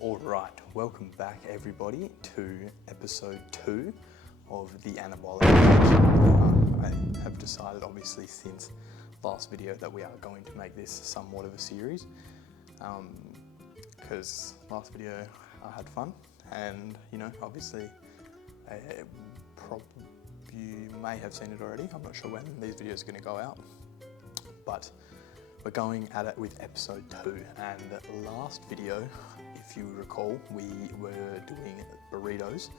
Alright, welcome back everybody to episode 2 of the Anabolic. I have decided obviously since last video that we are going to make this somewhat of a series because last video I had fun and obviously you may have seen it already. I'm not sure when these videos are going to go out, but we're going at it with episode 2, and last video, if you recall, we were doing burritos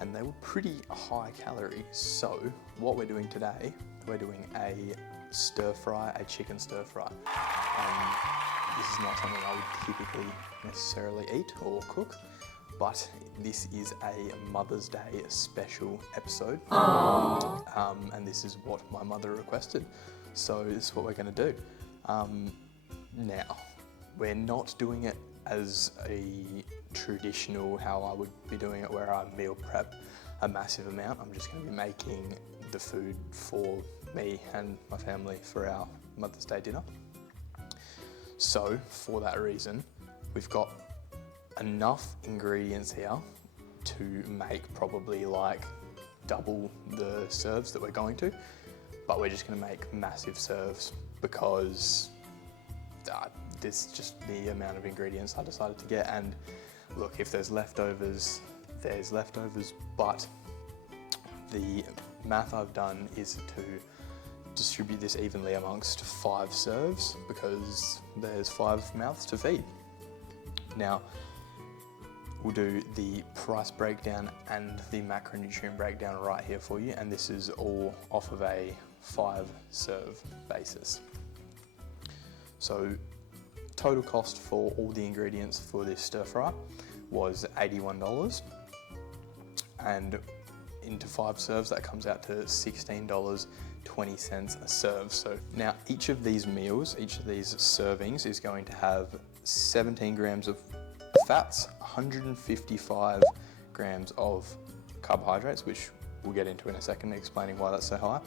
and they were pretty high calorie. So what we're doing today, we're doing a chicken stir fry. This is not something I would typically necessarily eat or cook, but this is a Mother's Day special episode. And this is what my mother requested. So this is what we're going to do. Now, we're not doing it as a traditional how I would be doing it, where I meal prep a massive amount. I'm just going to be making the food for me and my family for our Mother's Day dinner. So for that reason, we've got enough ingredients here to make probably like double the serves that we're going to, but we're just going to make massive serves because this is just the amount of ingredients I decided to get. And look, if there's leftovers, there's leftovers, but the math I've done is to distribute this evenly amongst 5 serves because there's 5 mouths to feed. Now, we'll do the price breakdown and the macronutrient breakdown right here for you, and this is all off of a 5 serve basis. So total cost for all the ingredients for this stir fry was $81, and into 5 serves that comes out to $16.20 a serve. So now each of these meals, each of these servings is going to have 17 grams of fats, 155 grams of carbohydrates, which we'll get into in a second, explaining why that's so high,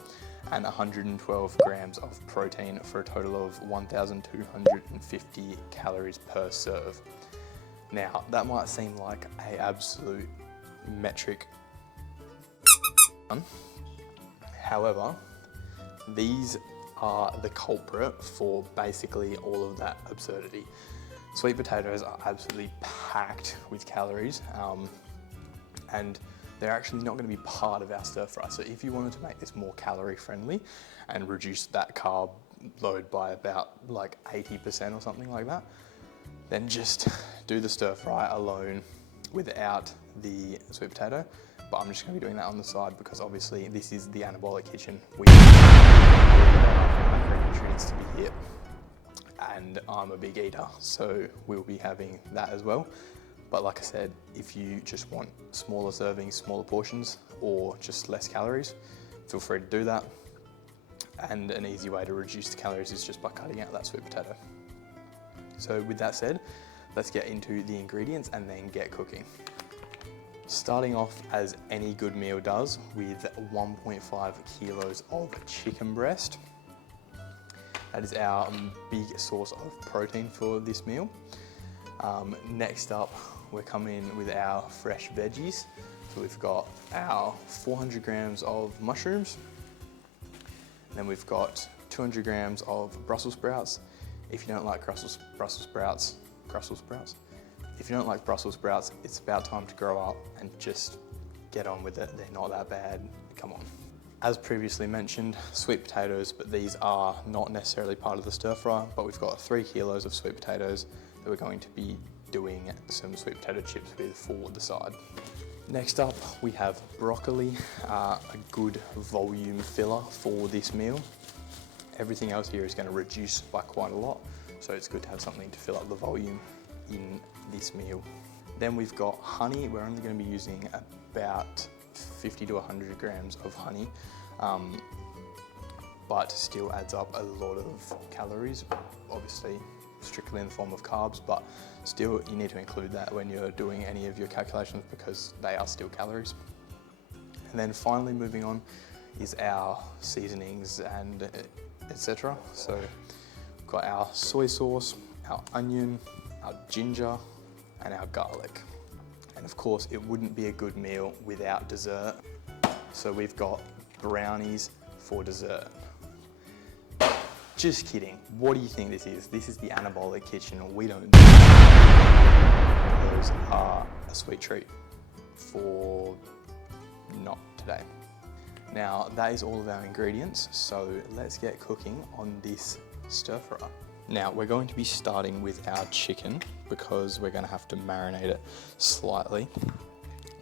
and 112 grams of protein for a total of 1,250 calories per serve. Now, that might seem like an absolute metric. However, these are the culprit for basically all of that absurdity. Sweet potatoes are absolutely packed with calories, and they're actually not going to be part of our stir fry. So if you wanted to make this more calorie friendly and reduce that carb load by about like 80% or something like that, then just do the stir fry alone without the sweet potato. But I'm just going to be doing that on the side because obviously this is the Anabolic kitchen. We need macronutrients to be hit, and I'm a big eater, so we'll be having that as well. But like I said, if you just want smaller servings, smaller portions, or just less calories, feel free to do that. And an easy way to reduce the calories is just by cutting out that sweet potato. So with that said, let's get into the ingredients and then get cooking. Starting off as any good meal does with 1.5 kilos of chicken breast. That is our big source of protein for this meal. Next up, we're coming in with our fresh veggies. So we've got our 400 grams of mushrooms. Then we've got 200 grams of Brussels sprouts. If you don't like Brussels sprouts. If you don't like Brussels sprouts, it's about time to grow up and just get on with it. They're not that bad, come on. As previously mentioned, sweet potatoes, but these are not necessarily part of the stir fry, but we've got 3 kilos of sweet potatoes that we're going to be doing some sweet potato chips with for the side. Next up, we have broccoli, a good volume filler for this meal. Everything else here is going to reduce by quite a lot, so it's good to have something to fill up the volume in this meal. Then we've got honey. We're only going to be using about 50 to 100 grams of honey, but still adds up a lot of calories, obviously strictly in the form of carbs, but still you need to include that when you're doing any of your calculations because they are still calories. And then finally moving on is our seasonings and etc. So we've got our soy sauce, our onion, our ginger, and our garlic. And of course, it wouldn't be a good meal without dessert. So we've got brownies for dessert. Just kidding. What do you think this is? This is the Anabolic kitchen. We don't do that. Those are a sweet treat for not today. Now, that is all of our ingredients, so let's get cooking on this stir fry. Now, we're going to be starting with our chicken because we're going to have to marinate it slightly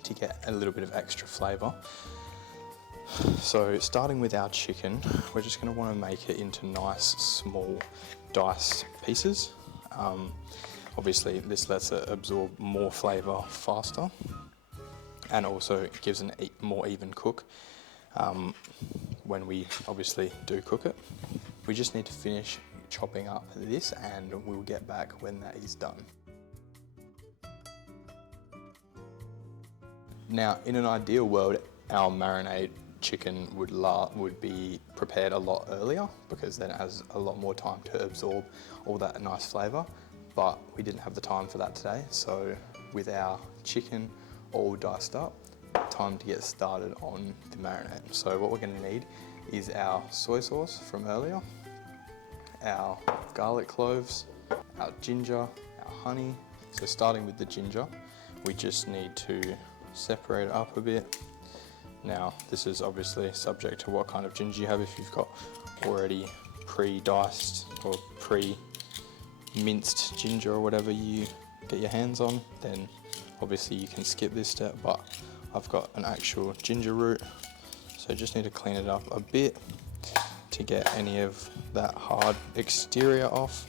to get a little bit of extra flavour. So, starting with our chicken, we're just going to want to make it into nice, small, diced pieces. Obviously, this lets it absorb more flavour faster and also gives a more even cook when we obviously do cook it. We just need to finish chopping up this and we'll get back when that is done. Now, in an ideal world, our marinade chicken would be prepared a lot earlier because then it has a lot more time to absorb all that nice flavour, but we didn't have the time for that today. So with our chicken all diced up, time to get started on the marinade. So what we're going to need is our soy sauce from earlier, our garlic cloves, our ginger, our honey. So starting with the ginger, we just need to separate it up a bit. Now, this is obviously subject to what kind of ginger you have. If you've got already pre-diced or pre-minced ginger or whatever you get your hands on, then obviously you can skip this step, but I've got an actual ginger root, so just need to clean it up a bit to get any of that hard exterior off.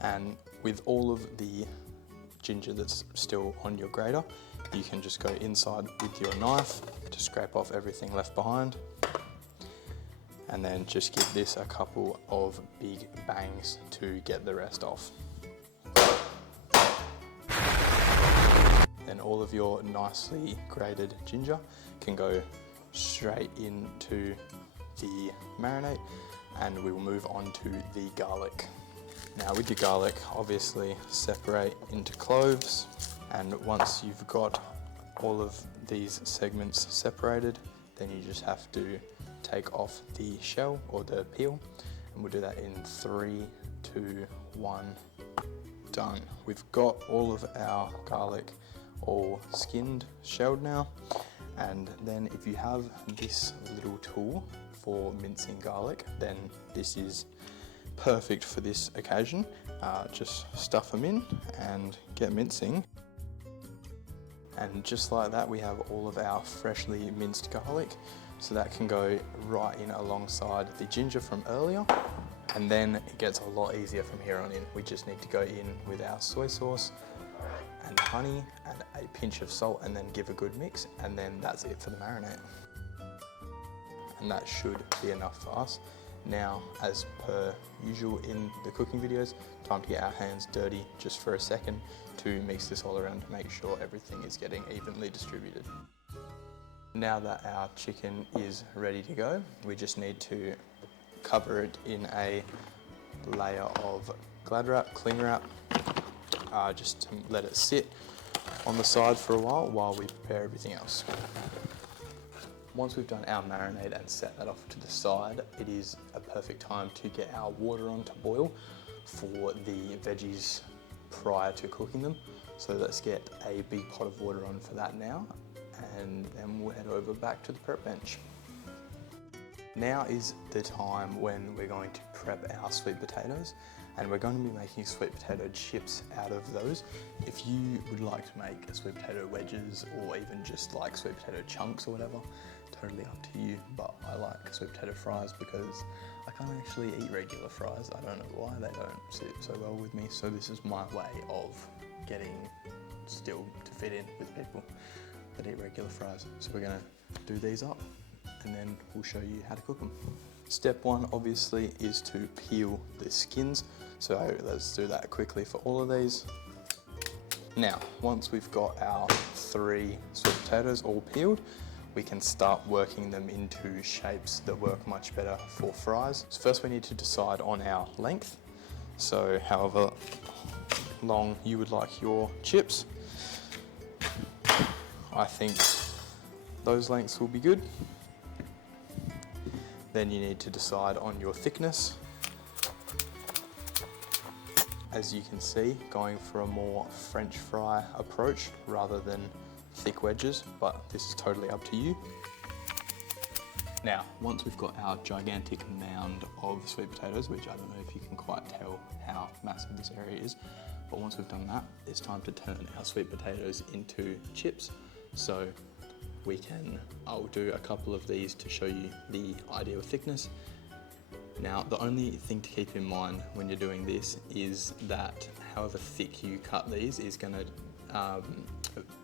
And with all of the ginger that's still on your grater, you can just go inside with your knife to scrape off everything left behind. And then just give this a couple of big bangs to get the rest off. Then all of your nicely grated ginger can go straight into the marinade, and we will move on to the garlic. Now with your garlic, obviously separate into cloves, and once you've got all of these segments separated, then you just have to take off the shell or the peel, and we'll do that in 3, 2, 1, done. We've got all of our garlic all skinned, shelled now, and then if you have this little tool for mincing garlic, then this is perfect for this occasion. Just stuff them in and get mincing. And just like that, we have all of our freshly minced garlic. So that can go right in alongside the ginger from earlier. And then it gets a lot easier from here on in. We just need to go in with our soy sauce and honey and a pinch of salt, and then give a good mix. And then that's it for the marinade. And that should be enough for us. Now, as per usual in the cooking videos, time to get our hands dirty just for a second to mix this all around to make sure everything is getting evenly distributed. Now that our chicken is ready to go, we just need to cover it in a layer of Glad wrap, cling wrap, just to let it sit on the side for a while we prepare everything else. Once we've done our marinade and set that off to the side, it is a perfect time to get our water on to boil for the veggies prior to cooking them. So let's get a big pot of water on for that now, and then we'll head over back to the prep bench. Now is the time when we're going to prep our sweet potatoes, and we're going to be making sweet potato chips out of those. If you would like to make sweet potato wedges or even just like sweet potato chunks or whatever, totally up to you, but I like sweet potato fries because I can't actually eat regular fries. I don't know why, they don't sit so well with me, so this is my way of getting still to fit in with people that eat regular fries. So we're gonna do these up and then we'll show you how to cook them. Step one obviously is to peel the skins, so let's do that quickly for all of these. Now, once we've got our 3 sweet potatoes all peeled, we can start working them into shapes that work much better for fries. So first we need to decide on our length. So however long you would like your chips, I think those lengths will be good. Then you need to decide on your thickness. As you can see, going for a more French fry approach rather than thick wedges, but this is totally up to you. Now, once we've got our gigantic mound of sweet potatoes, which I don't know if you can quite tell how massive this area is, but once we've done that, it's time to turn our sweet potatoes into chips. So I'll do a couple of these to show you the ideal thickness. Now, the only thing to keep in mind when you're doing this is that however thick you cut these is going to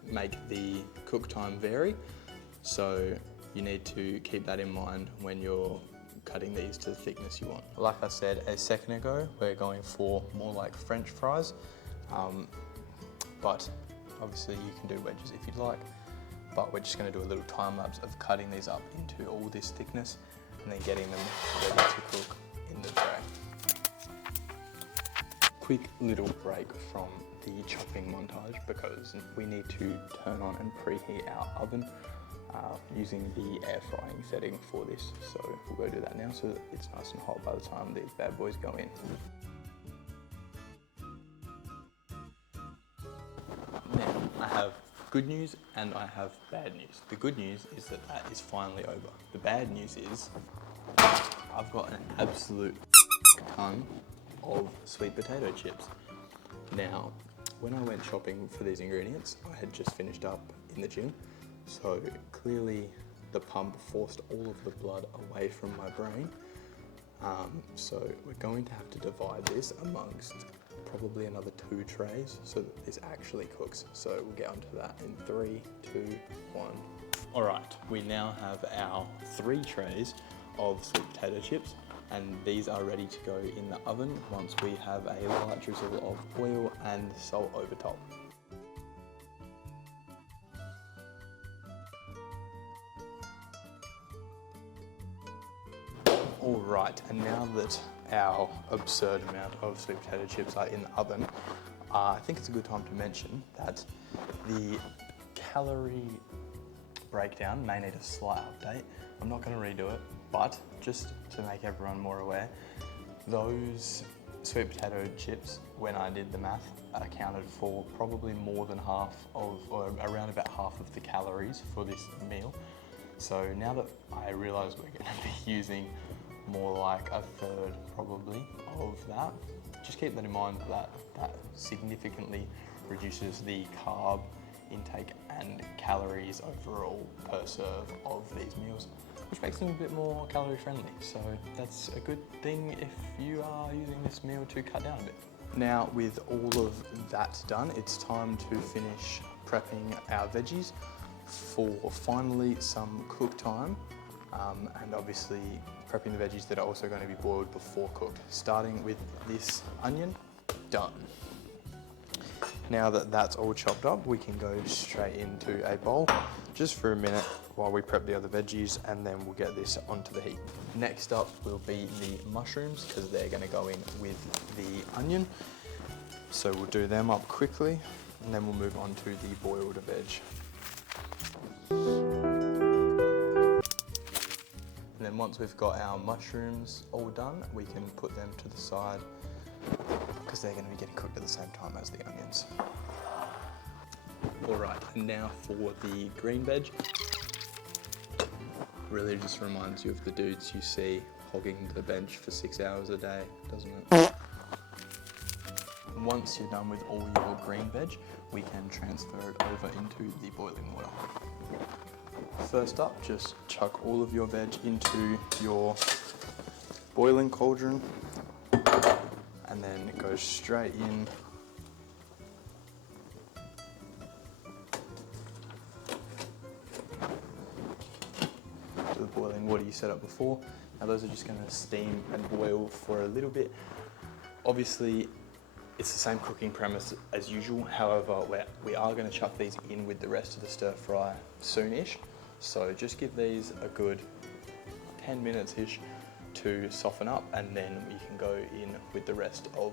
make the cook time vary. So you need to keep that in mind when you're cutting these to the thickness you want. Like I said a second ago, we're going for more like French fries, but obviously you can do wedges if you'd like, but we're just going to do a little time lapse of cutting these up into all this thickness and then getting them ready to cook in the tray. Quick little break from the chopping montage because we need to turn on and preheat our oven using the air frying setting for this. So we'll go do that now so that it's nice and hot by the time these bad boys go in. Now, I have good news and I have bad news. The good news is that is finally over. The bad news is I've got an absolute ton of sweet potato chips. Now, when I went shopping for these ingredients, I had just finished up in the gym, so clearly the pump forced all of the blood away from my brain. So we're going to have to divide this amongst probably another 2 trays so that this actually cooks. So we'll get onto that in 3, 2, 1. All right, we now have our 3 trays of sweet potato chips, and these are ready to go in the oven once we have a light drizzle of oil and salt over top. All right, and now that our absurd amount of sweet potato chips are in the oven, I think it's a good time to mention that the calorie breakdown may need a slight update. I'm not going to redo it, but just to make everyone more aware, those sweet potato chips, when I did the math, accounted for probably more than half of, or around about half of the calories for this meal. So now that I realise we're going to be using more like a third probably of that, just keep that in mind that significantly reduces the carb intake and calories overall per serve of these meals, which makes them a bit more calorie friendly. So that's a good thing if you are using this meal to cut down a bit. Now, with all of that done, it's time to finish prepping our veggies for finally some cook time, and obviously prepping the veggies that are also going to be boiled before cooked, starting with this onion. Done. Now that that's all chopped up, we can go straight into a bowl just for a minute while we prep the other veggies, and then we'll get this onto the heat. Next up will be the mushrooms, because they're going to go in with the onion. So we'll do them up quickly, and then we'll move on to the boiled veg. And then once we've got our mushrooms all done, we can put them to the side because they're going to be getting cooked at the same time as the onions. All right, and now for the green veg. Really just reminds you of the dudes you see hogging the bench for 6 hours a day, doesn't it? Once you're done with all your green veg, we can transfer it over into the boiling water. First up, just chuck all of your veg into your boiling cauldron, and then it goes straight in to the boiling water you set up before. Now those are just going to steam and boil for a little bit. Obviously, it's the same cooking premise as usual. However, we are going to chuck these in with the rest of the stir fry soonish. So just give these a good 10 minutes-ish to soften up, and then we can go in with the rest of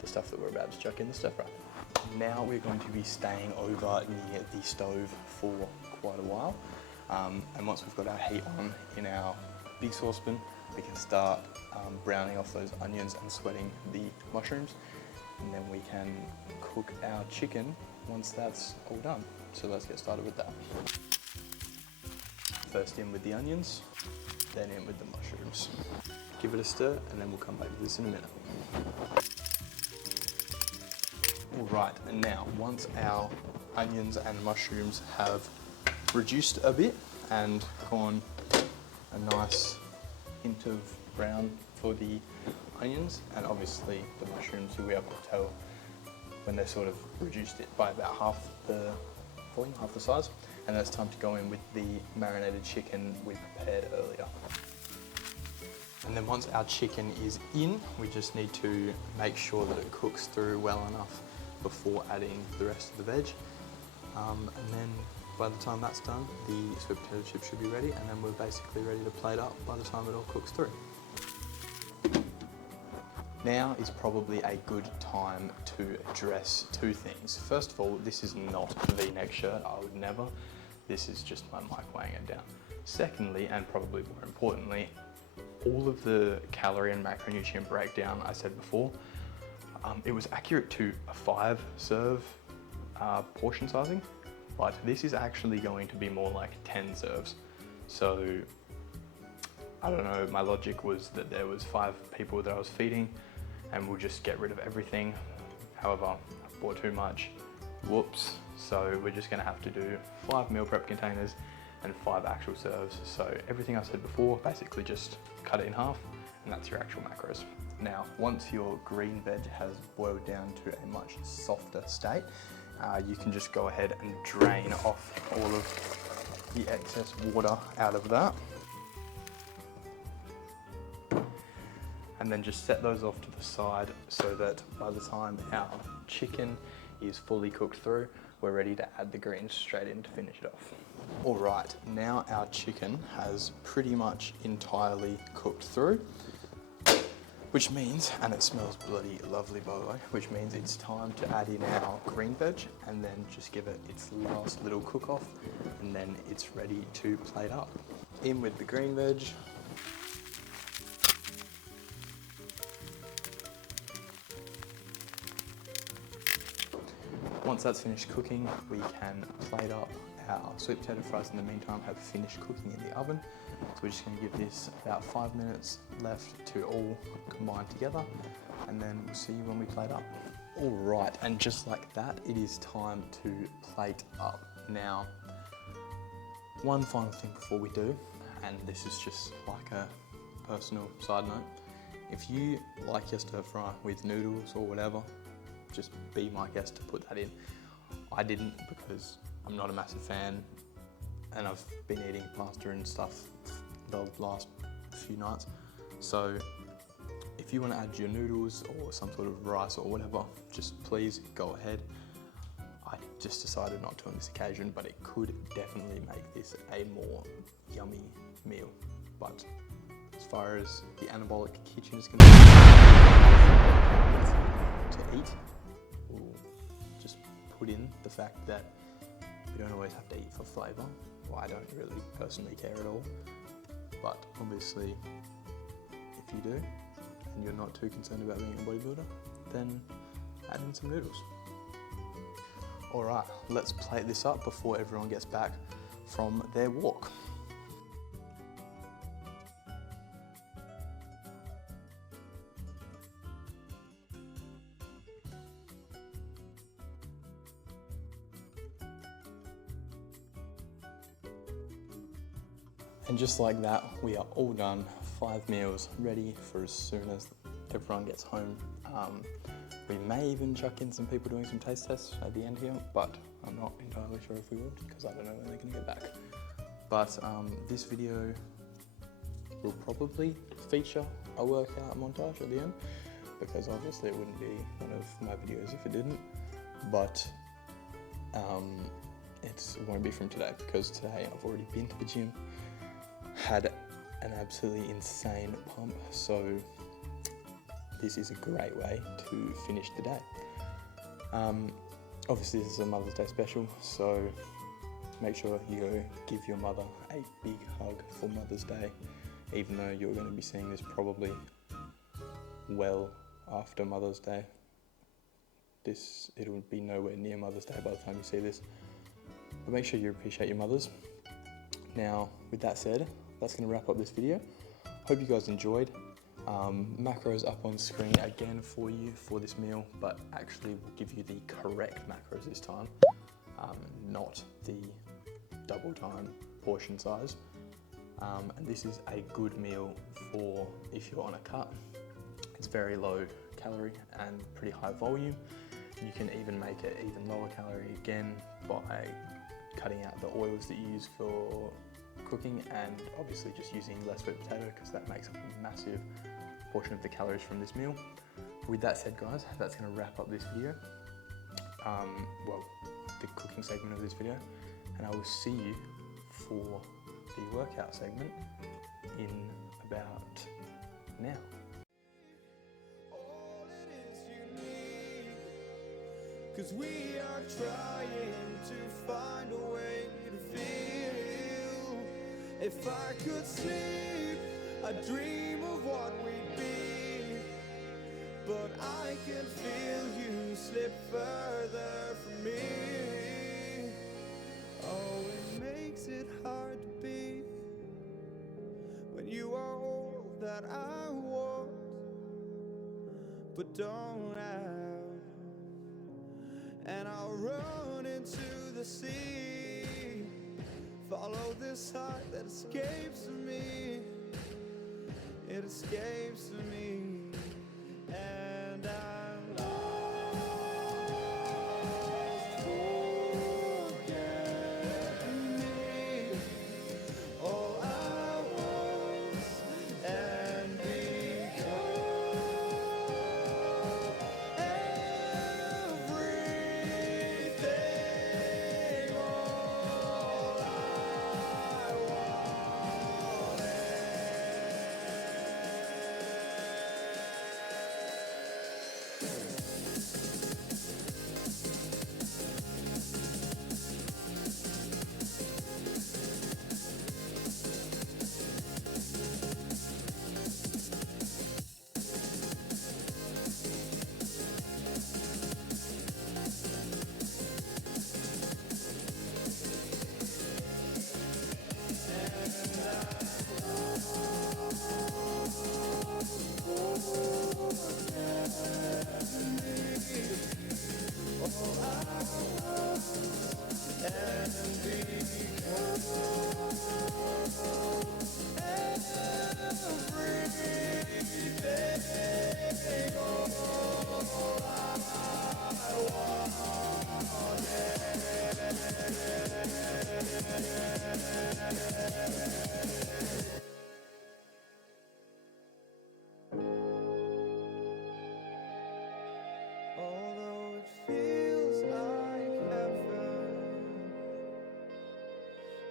the stuff that we're about to chuck in the stir fry. Now we're going to be staying over near the stove for quite a while. And once we've got our heat on in our big saucepan, we can start browning off those onions and sweating the mushrooms. And then we can cook our chicken once that's all done. So let's get started with that. First in with the onions, then in with the mushrooms. Give it a stir, and then we'll come back to this in a minute. All right, and now once our onions and mushrooms have reduced a bit and gone a nice hint of brown for the onions, and obviously the mushrooms, you'll be able to tell when they're sort of reduced it by about half the volume, half the size, and then it's time to go in with the marinated chicken we prepared earlier. And then once our chicken is in, we just need to make sure that it cooks through well enough before adding the rest of the veg. And then by the time that's done, the sweet potato chips should be ready, and then we're basically ready to plate up by the time it all cooks through. Now is probably a good time to address two things. First of all, this is not a V-neck shirt, I would never. This is just my mic weighing it down. Secondly, and probably more importantly, all of the calorie and macronutrient breakdown I said before, it was accurate to a 5-serve portion sizing, but this is actually going to be more like 10 serves. So I don't know, my logic was that there was 5 people that I was feeding and we'll just get rid of everything. However, I bought too much, whoops. So we're just gonna have to do 5 meal prep containers and 5 actual serves. So everything I said before, basically just cut it in half, and that's your actual macros. Now, once your green veg has boiled down to a much softer state, you can just go ahead and drain off all of the excess water out of that. And then just set those off to the side so that by the time our chicken is fully cooked through, we're ready to add the greens straight in to finish it off. All right, now our chicken has pretty much entirely cooked through, which means, and it smells bloody lovely by the way, which means it's time to add in our green veg and then just give it its last little cook off, and then it's ready to plate up. In with the green veg. Once that's finished cooking, we can plate up our sweet potato fries. In the meantime, have finished cooking in the oven. So we're just going to give this about 5 minutes left to all combine together, and then we'll see you when we plate up. All right, and just like that, it is time to plate up. Now, one final thing before we do, and this is just like a personal side note. If you like your stir fry with noodles or whatever, just be my guest to put that in. I didn't, because I'm not a massive fan, and I've been eating pasta and stuff the last few nights. So if you want to add your noodles or some sort of rice or whatever, just please go ahead. I just decided not to on this occasion, but it could definitely make this a more yummy meal. But as far as the Anabolic kitchen is concerned, to eat, we'll just put in the fact that you don't always have to eat for flavour. Well, I don't really personally care at all, but obviously if you do and you're not too concerned about being a bodybuilder, then add in some noodles. Alright, let's plate this up before everyone gets back from their walk. And just like that, we are all done. 5 meals ready for as soon as everyone gets home. We may even chuck in some people doing some taste tests at the end here, but I'm not entirely sure if we will, because I don't know when they're gonna get back. But this video will probably feature a workout montage at the end, because obviously it wouldn't be one of my videos if it didn't. But it won't be from today, because today I've already been to the gym, had an absolutely insane pump, so this is a great way to finish the day. Obviously this is a Mother's Day special, so make sure you go give your mother a big hug for Mother's Day, even though you're going to be seeing this probably well after Mother's Day. It'll be nowhere near Mother's Day by the time you see this, but make sure you appreciate your mothers. Now, with that said, that's going to wrap up this video. Hope you guys enjoyed. Macros up on screen again for you for this meal, but actually we'll give you the correct macros this time, not the double time portion size. And this is a good meal for if you're on a cut. It's very low calorie and pretty high volume. You can even make it even lower calorie again by cutting out the oils that you use for cooking, and obviously just using less sweet potato, because that makes up a massive portion of the calories from this meal. With that said, guys, that's going to wrap up this video. Well, the cooking segment of this video, and I will see you for the workout segment in about now. All it is you need, 'cause we are trying to find a way to feel. If I could sleep, I'd dream of what we'd be, but I can feel you slip further from me. Oh, it makes it hard to be when you are all that I want, but don't have. And I'll run into the sea, follow this heart that escapes me. It escapes me, and I'm lost. Forget me, all I was, and become everything, all I wanted. Although it feels like heaven,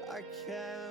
I can't